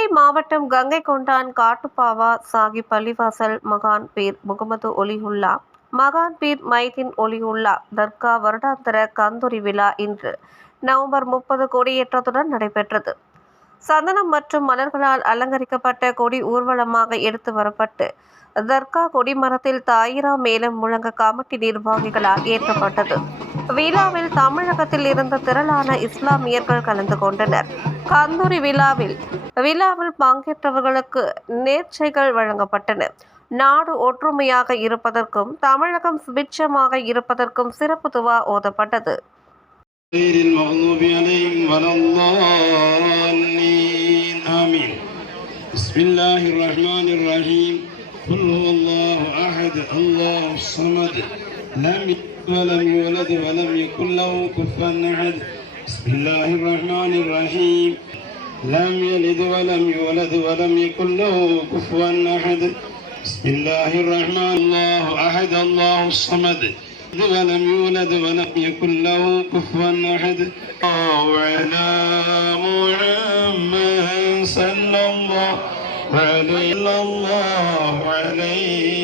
நெல்லை மாவட்டம் கங்கை கொண்டான் காட்டுப்பாவா சாஹிப் பள்ளிவாசல் மகான் பீர் முகமது ஒலியுல்லா மகான் பீர் மைதீன் ஒலியுல்லா தர்கா வருடாந்திர கந்தூரி விழா இன்று நவம்பர் முப்பது கொடியேற்றத்துடன் நடைபெற்றது. சந்தனம் மற்றும் மலர்களால் அலங்கரிக்கப்பட்ட கொடி ஊர்வலமாக எடுத்து வரப்பட்டு தர்கா கொடிமரத்தில் தாயிரா மேலம் முழங்க கமிட்டி நிர்வாகிகளால் ஏற்றப்பட்டது. விழாவில் தமிழகத்தில் இருந்த திரளான இஸ்லாமியர்கள் கலந்து கொண்டனர் கந்தூரி விழாவில் விழாவில் பங்கேற்றவர்களுக்கு நேர்ச்சைகள் வழங்கப்பட்டன நாடு ஒற்றுமையாக இருப்பதற்கும் தமிழகம் சுபிட்சமாக இருப்பதற்கும் சிறப்பு துவா ஓதப்பட்டது غير المغضوب عليهم ولا الضالين آمين بسم الله الرحمن الرحيم قل هو الله أحد الله الصمد لم يلد ولم يولد ولم يكن له كفوا أحد. بسم الله الرحمن الرحيم. لم يلد ولم يولد ولم يكن له كفوا أحد. بسم الله الرحمن. الله أحد الله الصمد. ولم يولد ولم يكن له كفوا أحد. الله على محمد صلى الله عليه الله عليه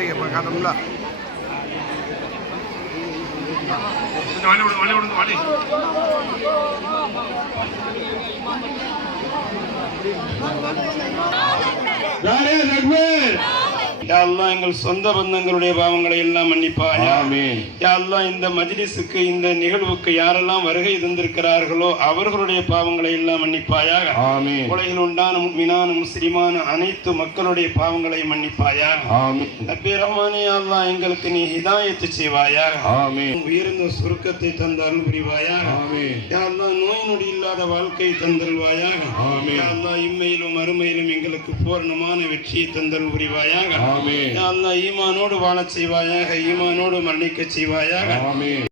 சரிங்க இப்போ காட்டணும்ல. வழி விடுங்க வழி விடுங்க வழி அல்லாஹ் எங்கள் சொந்த பந்தங்களுடைய பாவங்களை எல்லாம் மன்னிப்பாயா அல்லாஹ் இந்த மஜ்லிஸுக்கு இந்த நிகழ்வுக்கு யாரெல்லாம் வருகை தந்திருக்கிறார்களோ அவர்களுடைய பாவங்களை எல்லாம் மன்னிப்பாயாக. உலகில் உண்டான முக்மினான முஸ்லிமான அனைத்து மக்களுடைய பாவங்களை மன்னிப்பாயாக ஆமீன். நபி ரஹ்மானே எங்களுக்கு நீ ஹிதாயத்து செய்வாயாக ஆமீன். உயர்ந்த சுருக்கத்தை தந்த அருள் புரிவாயாக ஆமீன். யா அல்லாஹ் நோய் நொடி இல்லாத வாழ்க்கை தந்தருள்வாயாக ஆமீன். யா அல்லாஹ் இம்மையிலும் மறுமையிலும் எங்களுக்கு பூர்ணமான வெற்றியை தந்தருள் புரிவாயாக அல்லாஹ் ஈமானோடு வாழச் செய்வாயாக ஈமானோடு மன்னிக்க செய்வாயாக.